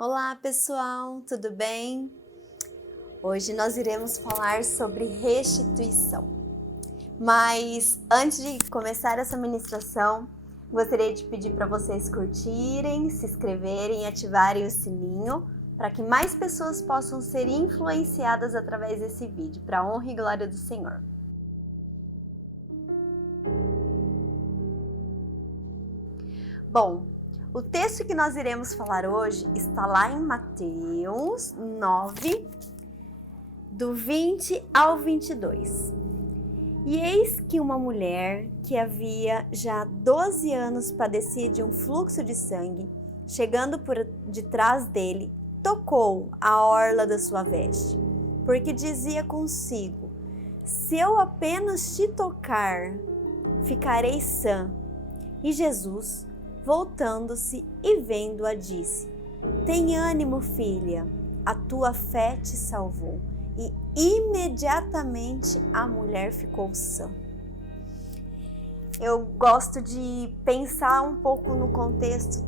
Olá pessoal, tudo bem? Hoje nós iremos falar sobre restituição. Mas antes de começar essa ministração, gostaria de pedir para vocês curtirem, se inscreverem e ativarem o sininho para que mais pessoas possam ser influenciadas através desse vídeo, para a honra e glória do Senhor. Bom, o texto que nós iremos falar hoje está lá em Mateus 9, do 20 ao 22. E eis que uma mulher que havia já 12 anos padecia de um fluxo de sangue, chegando por detrás dele, tocou a orla da sua veste, porque dizia consigo: se eu apenas te tocar, ficarei sã. E Jesus, voltando-se e vendo-a, disse: tem ânimo, filha, a tua fé te salvou. E imediatamente a mulher ficou sã. Eu gosto de pensar um pouco no contexto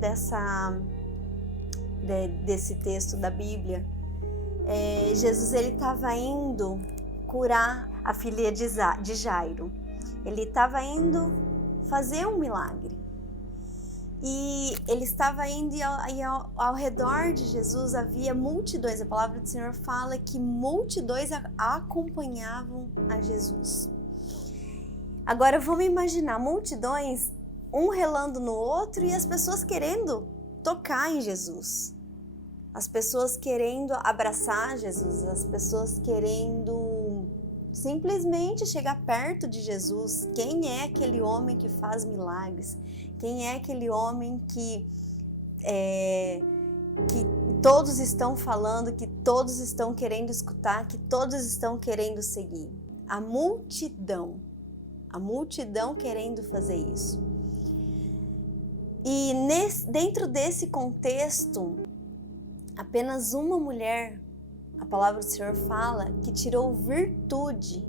desse texto da Bíblia. Jesus ele estava indo curar a filha de Jairo. Ele estava indo fazer um milagre. E ele estava indo e ao redor de Jesus havia multidões. A palavra do Senhor fala que multidões acompanhavam a Jesus. Agora vamos imaginar multidões, um relando no outro e as pessoas querendo tocar em Jesus. As pessoas querendo abraçar Jesus, as pessoas querendo simplesmente chegar perto de Jesus. Quem é aquele homem que faz milagres? Quem é aquele homem que todos estão falando, que todos estão querendo escutar, que todos estão querendo seguir? A multidão querendo fazer isso. E dentro desse contexto, apenas uma mulher, a palavra do Senhor fala, que tirou virtude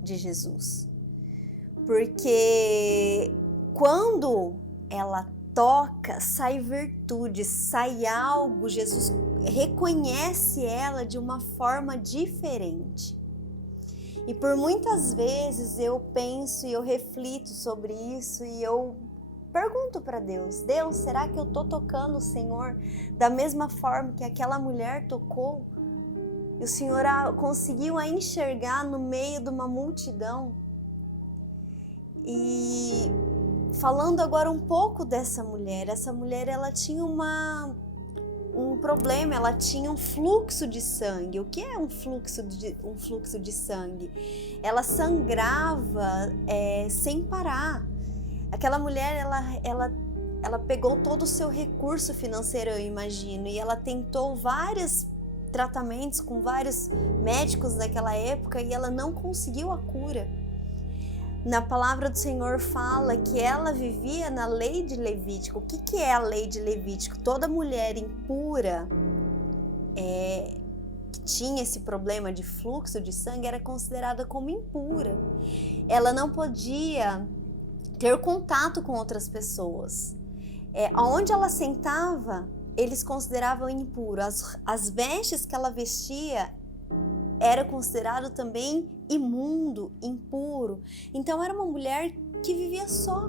de Jesus. Porque quando ela toca, sai virtude, sai algo, Jesus reconhece ela de uma forma diferente. E por muitas vezes eu penso e eu reflito sobre isso e eu pergunto para Deus: Deus, será que eu estou tocando o Senhor da mesma forma que aquela mulher tocou? E o Senhor conseguiu a enxergar no meio de uma multidão. E falando agora um pouco dessa mulher, essa mulher ela tinha um problema, ela tinha um fluxo de sangue. O que é um fluxo de sangue? Ela sangrava sem parar. Aquela mulher, ela pegou todo o seu recurso financeiro, eu imagino, e ela tentou vários tratamentos com vários médicos daquela época e ela não conseguiu a cura. Na palavra do Senhor fala que ela vivia na lei de Levítico. O que é a lei de Levítico? Toda mulher impura que tinha esse problema de fluxo de sangue era considerada como impura. Ela não podia ter contato com outras pessoas. Onde ela sentava, eles consideravam impuro. As vestes que ela vestia era considerado também imundo, impuro. Então era uma mulher que vivia só.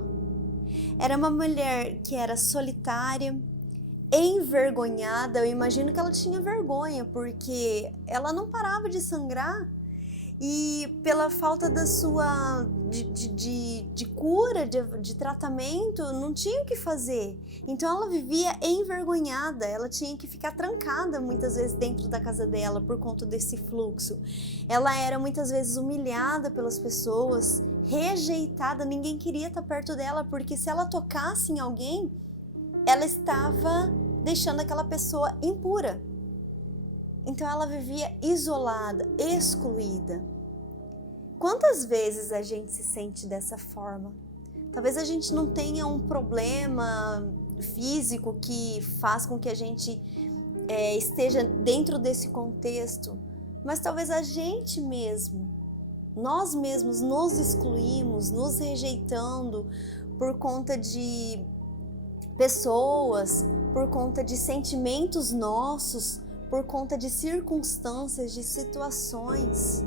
Era uma mulher que era solitária, envergonhada. Eu imagino que ela tinha vergonha, porque ela não parava de sangrar. E pela falta da sua de cura, de tratamento, não tinha o que fazer. Então ela vivia envergonhada, ela tinha que ficar trancada muitas vezes dentro da casa dela por conta desse fluxo. Ela era muitas vezes humilhada pelas pessoas, rejeitada, ninguém queria estar perto dela, porque se ela tocasse em alguém, ela estava deixando aquela pessoa impura. Então ela vivia isolada, excluída. Quantas vezes a gente se sente dessa forma? Talvez a gente não tenha um problema físico que faz com que a gente esteja dentro desse contexto, mas talvez a gente mesmo, nós mesmos nos excluímos, nos rejeitando por conta de pessoas, por conta de sentimentos nossos, por conta de circunstâncias, de situações.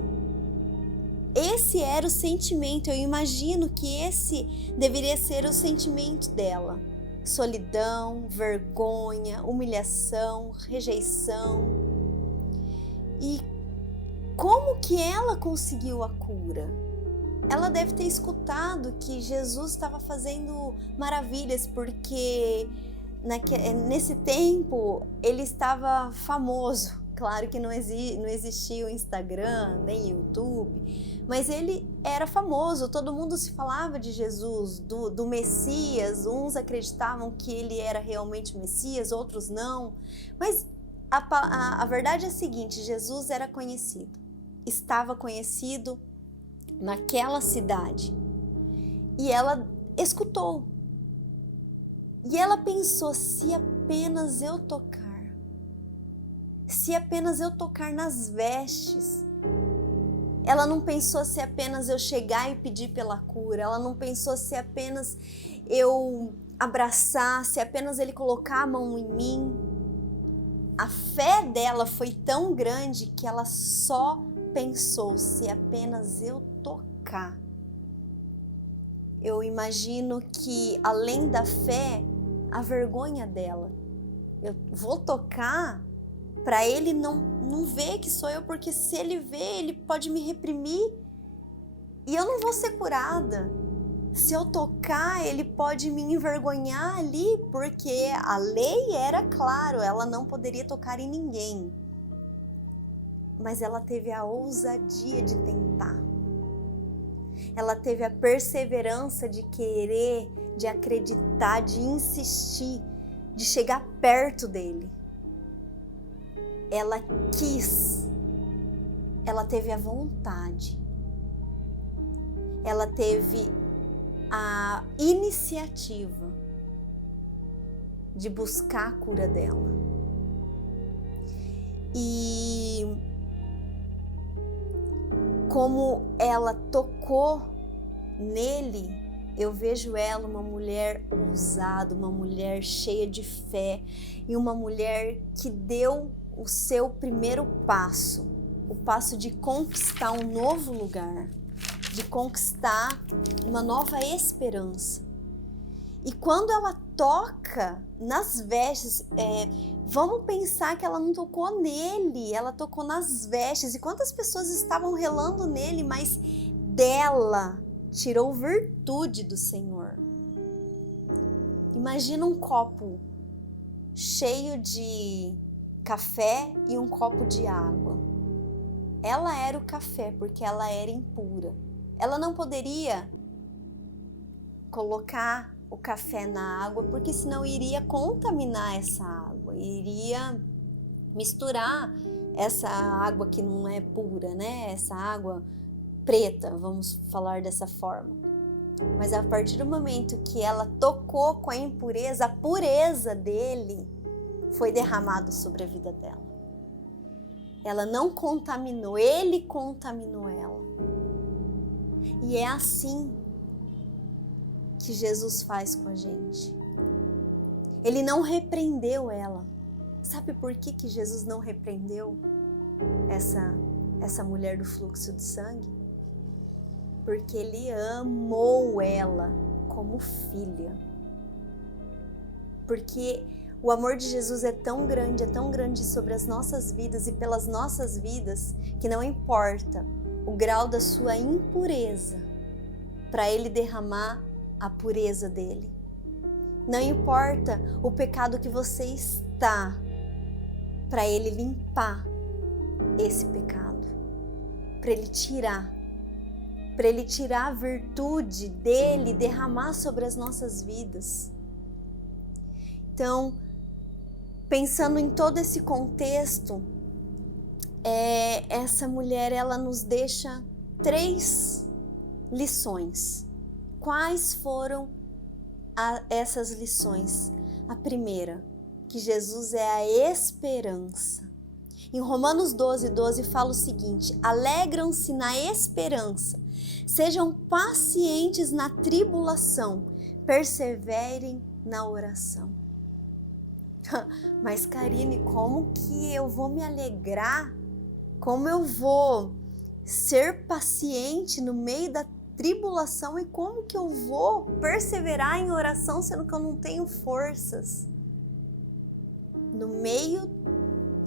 Esse era o sentimento, eu imagino que esse deveria ser o sentimento dela. Solidão, vergonha, humilhação, rejeição. E como que ela conseguiu a cura? Ela deve ter escutado que Jesus estava fazendo maravilhas, porque nesse tempo ele estava famoso. Claro que não existia o Instagram, nem YouTube, mas ele era famoso, todo mundo se falava de Jesus, do Messias. Uns acreditavam que ele era realmente o Messias, outros não. Mas a verdade é a seguinte, Jesus era conhecido, estava conhecido naquela cidade. E ela escutou. E ela pensou, se apenas eu tocar nas vestes. Ela não pensou se apenas eu chegar e pedir pela cura. Ela não pensou se apenas eu abraçar, se apenas ele colocar a mão em mim. A fé dela foi tão grande que ela só pensou, se apenas eu tocar. Eu imagino que além da fé, a vergonha dela. Eu vou tocar para ele não ver que sou eu, porque se ele ver, ele pode me reprimir e eu não vou ser curada. Se eu tocar, ele pode me envergonhar ali, porque a lei era claro, ela não poderia tocar em ninguém. Mas ela teve a ousadia de tentar. Ela teve a perseverança de querer, de acreditar, de insistir, de chegar perto dele. Ela quis, ela teve a vontade, ela teve a iniciativa de buscar a cura dela. E como ela tocou nele, eu vejo ela uma mulher ousada, uma mulher cheia de fé e uma mulher que deu o seu primeiro passo, o passo de conquistar um novo lugar, de conquistar uma nova esperança. E quando ela toca nas vestes, vamos pensar que ela não tocou nele, ela tocou nas vestes. E quantas pessoas estavam relando nele, mas dela tirou virtude do Senhor. Imagina um copo cheio de café e um copo de água. Ela era o café porque ela era impura. Ela não poderia colocar o café na água porque senão iria contaminar essa água, iria misturar essa água que não é pura, né? Essa água preta, vamos falar dessa forma. Mas a partir do momento que ela tocou com a impureza, a pureza dele foi derramado sobre a vida dela. Ela não contaminou, ele contaminou ela. E é assim que Jesus faz com a gente. Ele não repreendeu ela. Sabe por que Jesus não repreendeu essa mulher do fluxo de sangue? Porque ele amou ela como filha. Porque o amor de Jesus é tão grande sobre as nossas vidas e pelas nossas vidas, que não importa o grau da sua impureza, para ele derramar a pureza dele. Não importa o pecado que você está, para ele limpar esse pecado, para ele tirar a virtude dele, derramar sobre as nossas vidas. Então, pensando em todo esse contexto, essa mulher, ela nos deixa 3 lições. Quais foram essas lições? A primeira, que Jesus é a esperança. Em Romanos 12:12 fala o seguinte: alegram-se na esperança, sejam pacientes na tribulação, perseverem na oração. Mas Karine, como que eu vou me alegrar? Como eu vou ser paciente no meio da tribulação e como que eu vou perseverar em oração sendo que eu não tenho forças? No meio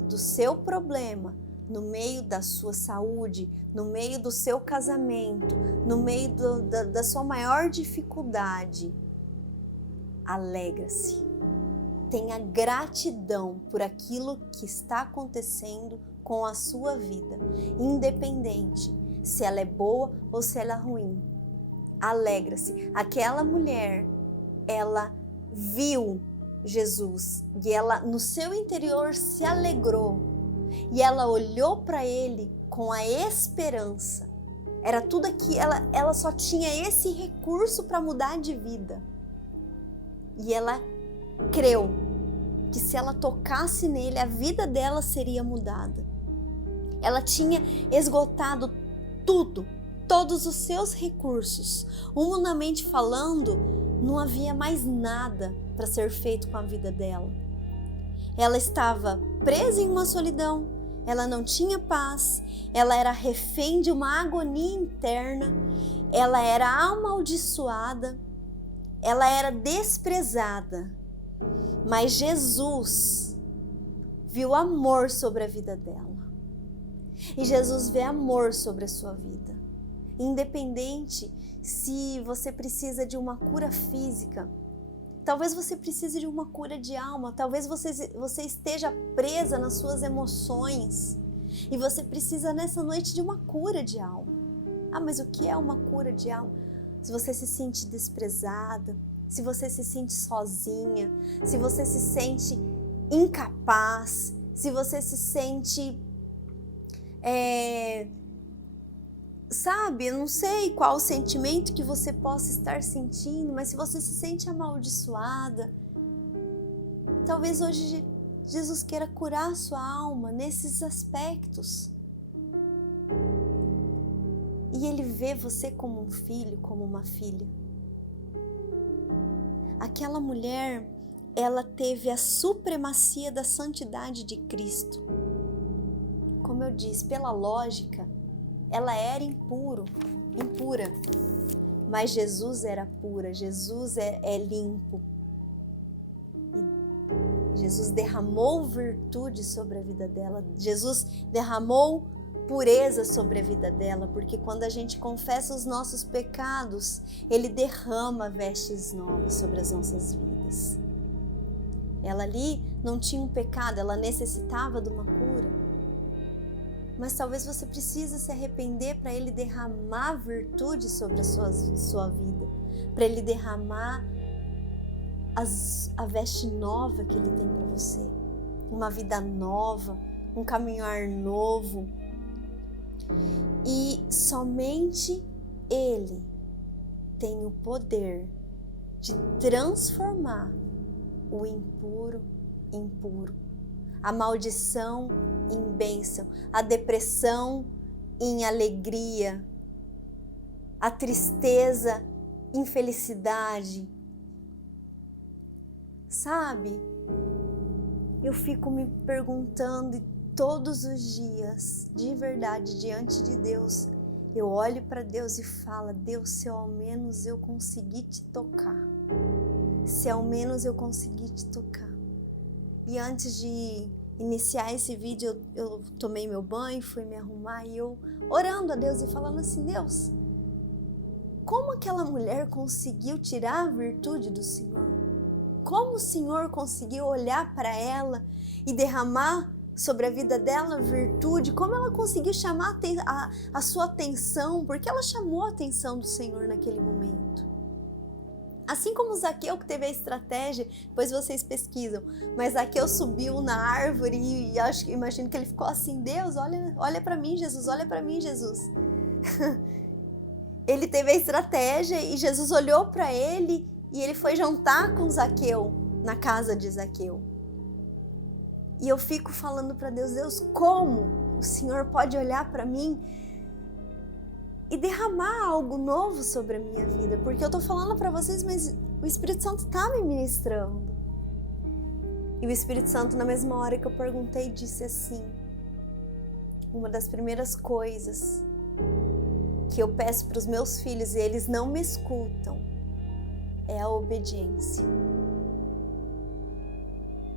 do seu problema, no meio da sua saúde, no meio do seu casamento, no meio da sua maior dificuldade, alegra-se. Tenha gratidão por aquilo que está acontecendo com a sua vida, independente se ela é boa ou se ela é ruim. Alegra-se. Aquela mulher, ela viu Jesus e ela no seu interior se alegrou e ela olhou para ele com a esperança. Era tudo aqui, ela só tinha esse recurso para mudar de vida. E ela creu que se ela tocasse nele, a vida dela seria mudada. Ela tinha esgotado tudo, todos os seus recursos. Humanamente falando, não havia mais nada para ser feito com a vida dela. Ela estava presa em uma solidão, ela não tinha paz, ela era refém de uma agonia interna, ela era amaldiçoada, ela era desprezada. Mas Jesus viu amor sobre a vida dela. E Jesus vê amor sobre a sua vida. Independente se você precisa de uma cura física, talvez você precise de uma cura de alma, talvez você esteja presa nas suas emoções e você precisa nessa noite de uma cura de alma. Ah, mas o que é uma cura de alma? Se você se sente desprezada, se você se sente sozinha, se você se sente incapaz, se você se sente, eu não sei qual o sentimento que você possa estar sentindo, mas se você se sente amaldiçoada, talvez hoje Jesus queira curar sua alma nesses aspectos. E Ele vê você como um filho, como uma filha. Aquela mulher, ela teve a supremacia da santidade de Cristo. Como eu disse, pela lógica, ela era impura, mas Jesus era pura, Jesus é limpo. E Jesus derramou virtude sobre a vida dela, Jesus derramou pureza sobre a vida dela, porque quando a gente confessa os nossos pecados, Ele derrama vestes novas sobre as nossas vidas. Ela ali não tinha um pecado, ela necessitava de uma cura. Mas talvez você precise se arrepender para Ele derramar virtude sobre a sua vida, para Ele derramar a veste nova que Ele tem para você, uma vida nova, um caminhar novo. E somente Ele tem o poder de transformar o impuro em puro, a maldição em bênção, a depressão em alegria, a tristeza em felicidade. Sabe, eu fico me perguntando todos os dias, de verdade, diante de Deus, eu olho para Deus e falo: Deus, se ao menos eu conseguir te tocar, se ao menos eu conseguir te tocar. E antes de iniciar esse vídeo, eu tomei meu banho, fui me arrumar e eu orando a Deus e falando assim: Deus, como aquela mulher conseguiu tirar a virtude do Senhor? Como o Senhor conseguiu olhar para ela e derramar sobre a vida dela virtude? Como ela conseguiu chamar a sua atenção? Porque ela chamou a atenção do Senhor naquele momento. Assim como Zaqueu, que teve a estratégia, depois vocês pesquisam, mas Zaqueu subiu na árvore e imagino que ele ficou assim: Deus, olha para mim, Jesus, olha para mim, Jesus. Ele teve a estratégia e Jesus olhou para ele e ele foi jantar com Zaqueu na casa de Zaqueu. E eu fico falando para Deus: Deus, como o Senhor pode olhar para mim e derramar algo novo sobre a minha vida? Porque eu tô falando para vocês, mas O Espírito Santo está me ministrando. E o Espírito Santo, na mesma hora que eu perguntei, disse assim: uma das primeiras coisas que eu peço para os meus filhos e eles não me escutam é a obediência.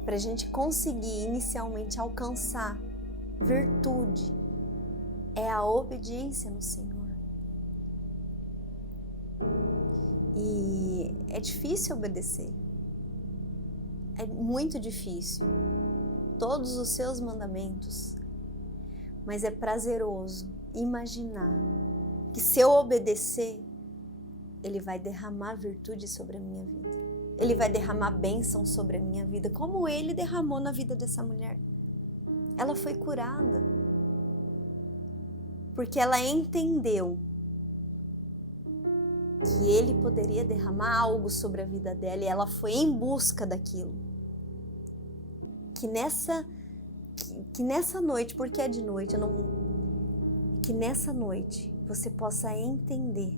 Para a gente conseguir inicialmente alcançar virtude, é a obediência no Senhor. E é difícil obedecer. É muito difícil. Todos os seus mandamentos. Mas é prazeroso imaginar que se eu obedecer, Ele vai derramar virtude sobre a minha vida. Ele vai derramar bênção sobre a minha vida, como Ele derramou na vida dessa mulher. Ela foi curada. Porque ela entendeu que Ele poderia derramar algo sobre a vida dela e ela foi em busca daquilo. Que nessa noite, porque é de noite, que nessa noite você possa entender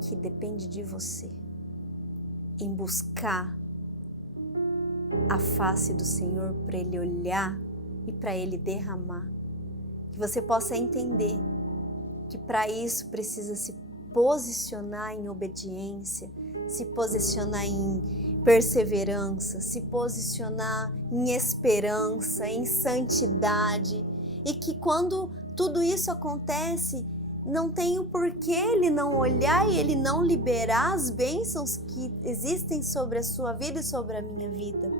que depende de você em buscar a face do Senhor para Ele olhar e para Ele derramar. Que você possa entender que para isso precisa se posicionar em obediência, se posicionar em perseverança, se posicionar em esperança, em santidade, e que quando tudo isso acontece, não tem o porquê Ele não olhar e Ele não liberar as bênçãos que existem sobre a sua vida e sobre a minha vida.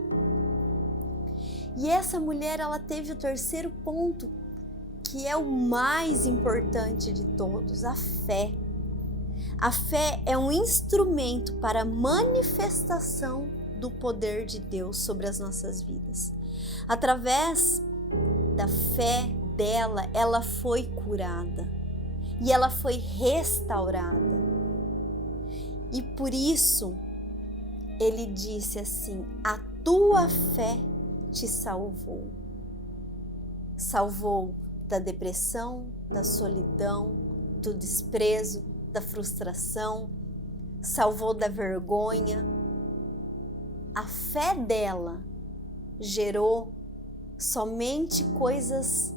E essa mulher, ela teve o terceiro ponto, que é o mais importante de todos, a fé. A fé é um instrumento para a manifestação do poder de Deus sobre as nossas vidas. Através da fé dela, ela foi curada e ela foi restaurada. E por isso, ele disse assim: a tua fé te salvou. Salvou da depressão, da solidão, do desprezo, da frustração, salvou da vergonha. A fé dela gerou somente coisas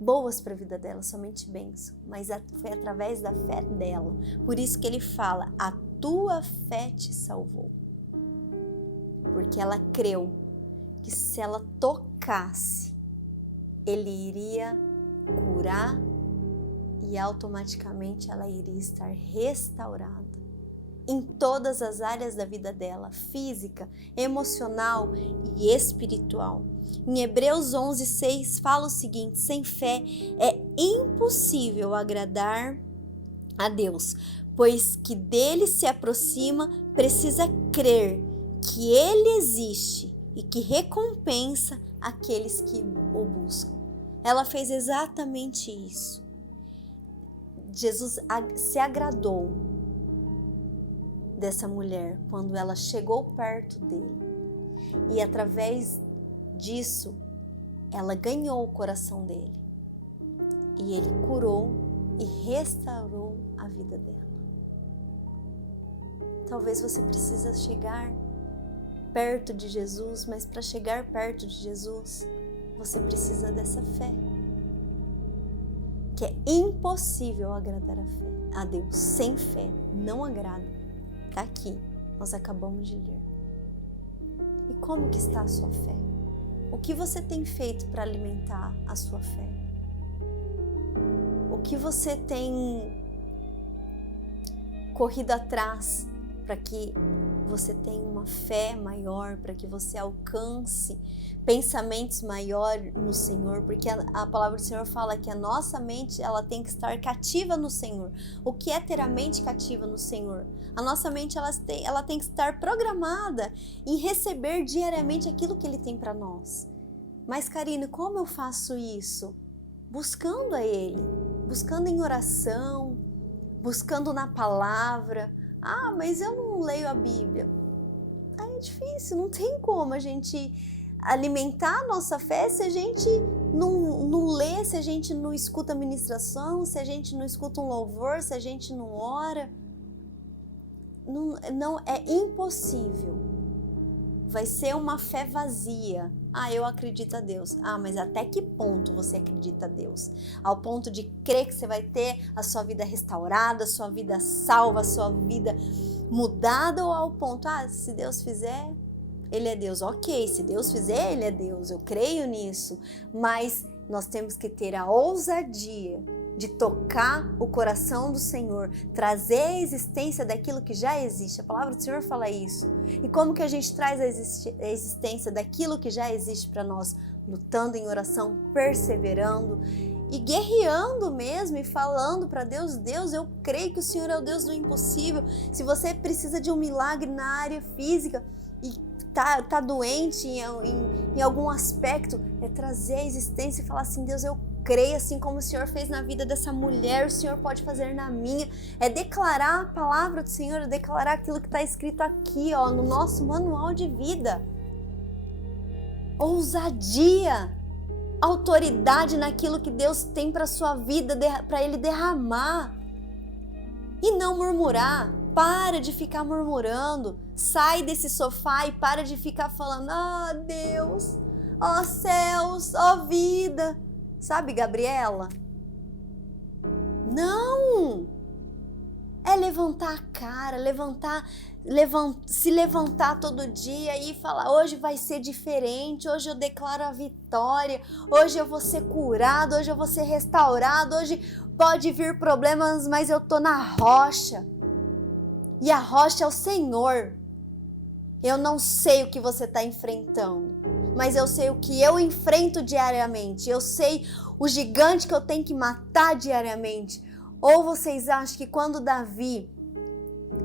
boas para a vida dela, somente bênção, mas foi através da fé dela. Por isso que ele fala: a tua fé te salvou. Porque ela creu que se ela tocasse, Ele iria curar e automaticamente ela iria estar restaurada em todas as áreas da vida dela, física, emocional e espiritual. Em Hebreus 11:6 fala o seguinte: sem fé é impossível agradar a Deus, pois que dele se aproxima precisa crer que Ele existe e que recompensa aqueles que o buscam. Ela fez exatamente isso. Jesus se agradou dessa mulher quando ela chegou perto dele. E através disso, ela ganhou o coração dele. E ele curou e restaurou a vida dela. Talvez você precisa chegar perto de Jesus, mas para chegar perto de Jesus, você precisa dessa fé. Que é impossível agradar a Deus. Sem fé, não agrada. Está aqui, nós acabamos de ler. E como que está a sua fé? O que você tem feito para alimentar a sua fé? O que você tem corrido atrás para que você tenha uma fé maior, para que você alcance pensamentos maiores no Senhor? Porque a palavra do Senhor fala que a nossa mente, ela tem que estar cativa no Senhor. O que é ter a mente cativa no Senhor? A nossa mente, ela tem que estar programada em receber diariamente aquilo que Ele tem para nós. Mas, Karine, como eu faço isso? Buscando a Ele, buscando em oração, buscando na palavra. Ah, mas eu não leio a Bíblia. Aí é difícil, não tem como a gente alimentar a nossa fé se a gente não lê, se a gente não escuta a ministração, se a gente não escuta um louvor, se a gente não ora. não é impossível. Vai ser uma fé vazia. Eu acredito a Deus. Mas até que ponto você acredita a Deus? Ao ponto de crer que você vai ter a sua vida restaurada, a sua vida salva, a sua vida mudada, ou ao ponto, se Deus fizer, Ele é Deus. Ok, se Deus fizer, Ele é Deus. Eu creio nisso. Mas nós temos que ter a ousadia de tocar o coração do Senhor, trazer a existência daquilo que já existe. A palavra do Senhor fala isso. E como que a gente traz a existência daquilo que já existe para nós? Lutando em oração, perseverando e guerreando mesmo e falando para Deus: Deus, eu creio que o Senhor é o Deus do impossível. Se você precisa de um milagre na área física e tá doente em algum aspecto, é trazer a existência e falar assim: Deus, eu creio, assim como o Senhor fez na vida dessa mulher, o Senhor pode fazer na minha. É declarar a palavra do Senhor, é declarar aquilo que está escrito aqui, no nosso manual de vida. Ousadia, autoridade naquilo que Deus tem para sua vida, para Ele derramar. E não murmurar. Para de ficar murmurando. Sai desse sofá e para de ficar falando: Deus, céus, vida. Sabe, Gabriela? Não! É levantar a cara, se levantar todo dia e falar: hoje vai ser diferente, hoje eu declaro a vitória, hoje eu vou ser curado, hoje eu vou ser restaurado, hoje pode vir problemas, mas eu tô na rocha. E a rocha é o Senhor. Eu não sei o que você está enfrentando, mas eu sei o que eu enfrento diariamente. Eu sei o gigante que eu tenho que matar diariamente. Ou vocês acham que quando Davi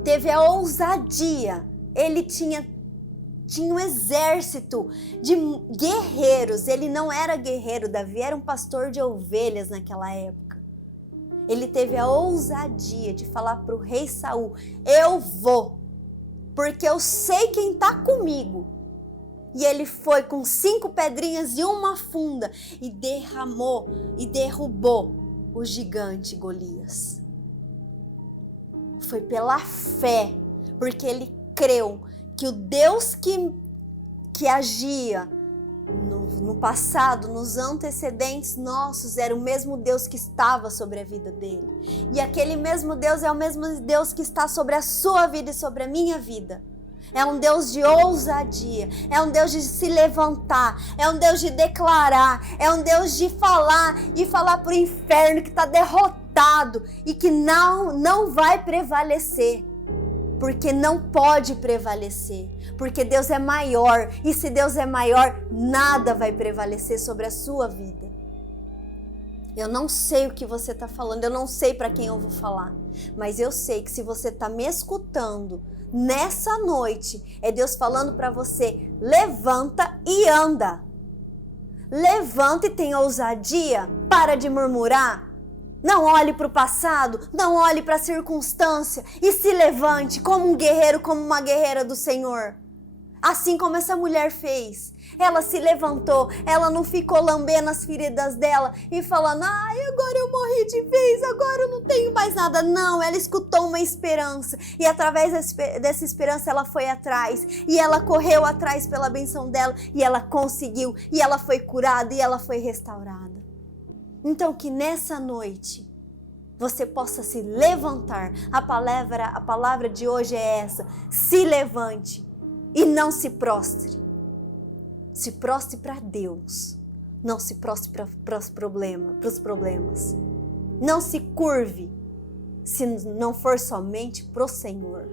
teve a ousadia, ele tinha um exército de guerreiros. Ele não era guerreiro, Davi era um pastor de ovelhas naquela época. Ele teve a ousadia de falar para o rei Saul: eu vou, porque eu sei quem está comigo. E ele foi com 5 pedrinhas e uma funda e derramou e derrubou o gigante Golias. Foi pela fé, porque ele creu que o Deus que agia no passado, nos antecedentes nossos, era o mesmo Deus que estava sobre a vida dele. E aquele mesmo Deus é o mesmo Deus que está sobre a sua vida e sobre a minha vida. É um Deus de ousadia, é um Deus de se levantar, é um Deus de declarar, é um Deus de falar e falar para o inferno que está derrotado e que não vai prevalecer. Porque não pode prevalecer, porque Deus é maior, e se Deus é maior, nada vai prevalecer sobre a sua vida. Eu não sei o que você está falando, eu não sei para quem eu vou falar, mas eu sei que se você está me escutando nessa noite, é Deus falando para você: levanta e anda. Levanta e tenha ousadia, para de murmurar. Não olhe para o passado, não olhe para a circunstância e se levante como um guerreiro, como uma guerreira do Senhor. Assim como essa mulher fez. Ela se levantou, ela não ficou lambendo as feridas dela e falando: agora eu morri de vez, agora eu não tenho mais nada. Não, ela escutou uma esperança e através dessa esperança ela foi atrás e ela correu atrás pela benção dela e ela conseguiu e ela foi curada e ela foi restaurada. Então que nessa noite você possa se levantar. A palavra de hoje é essa: se levante e não se prostre. Se prostre para Deus, não se prostre para os problemas. Não se curve se não for somente para o Senhor.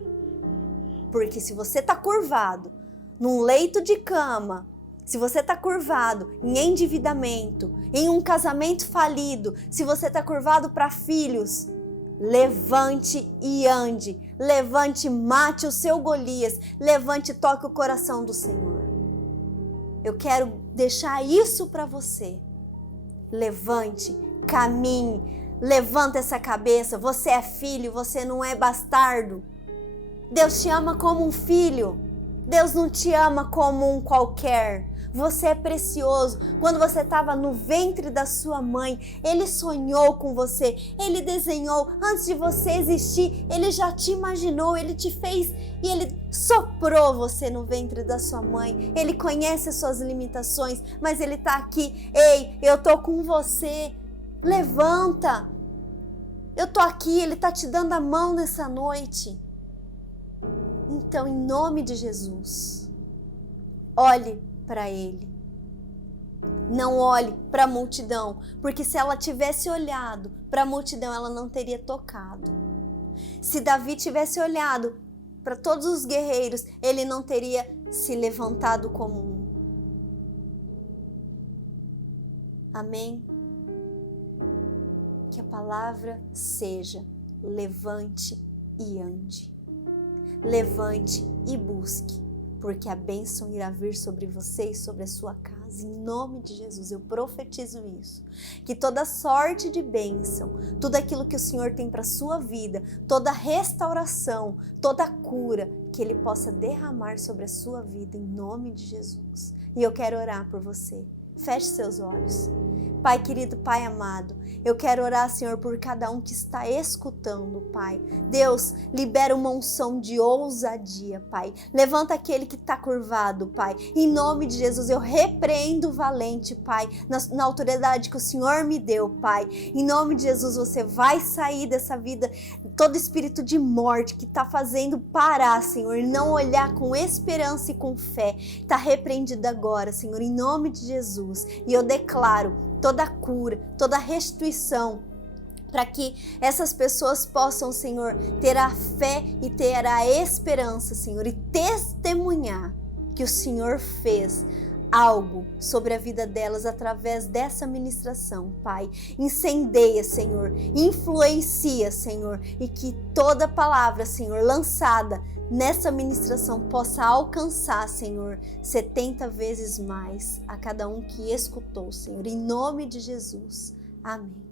Porque se você está curvado num leito de cama, se você está curvado em endividamento, em um casamento falido, se você está curvado para filhos, levante e ande. Levante, mate o seu Golias. Levante e toque o coração do Senhor. Eu quero deixar isso para você. Levante, caminhe, levanta essa cabeça. Você é filho, você não é bastardo. Deus te ama como um filho. Deus não te ama como um qualquer. Você é precioso. Quando você estava no ventre da sua mãe, Ele sonhou com você, Ele desenhou. Antes de você existir, Ele já te imaginou, Ele te fez e Ele soprou você no ventre da sua mãe. Ele conhece as suas limitações, mas Ele está aqui. Ei, eu tô com você. Levanta. Eu tô aqui, Ele está te dando a mão nessa noite. Então, em nome de Jesus, olhe para Ele. Não olhe para a multidão, porque se ela tivesse olhado para a multidão, ela não teria tocado. Se Davi tivesse olhado para todos os guerreiros, ele não teria se levantado como um. Amém? Que a palavra seja: levante e ande. Levante e busque, porque a bênção irá vir sobre você e sobre a sua casa. Em nome de Jesus, eu profetizo isso. Que toda sorte de bênção, tudo aquilo que o Senhor tem para a sua vida, toda restauração, toda cura, que Ele possa derramar sobre a sua vida, em nome de Jesus. E eu quero orar por você. Feche seus olhos. Pai querido, Pai amado, eu quero orar, Senhor, por cada um que está escutando, Pai. Deus, libera uma unção de ousadia, Pai. Levanta aquele que está curvado, Pai. Em nome de Jesus, eu repreendo o valente, Pai, na autoridade que o Senhor me deu, Pai. Em nome de Jesus, você vai sair dessa vida, todo espírito de morte que está fazendo parar, Senhor, e não olhar com esperança e com fé. Está repreendido agora, Senhor, em nome de Jesus. E eu declaro toda cura, toda restituição, para que essas pessoas possam, Senhor, ter a fé e ter a esperança, Senhor, e testemunhar que o Senhor fez algo sobre a vida delas através dessa ministração, Pai. Incendeia, Senhor, influencia, Senhor, e que toda palavra, Senhor, lançada nessa ministração possa alcançar, Senhor, 70 vezes mais a cada um que escutou, Senhor, em nome de Jesus. Amém.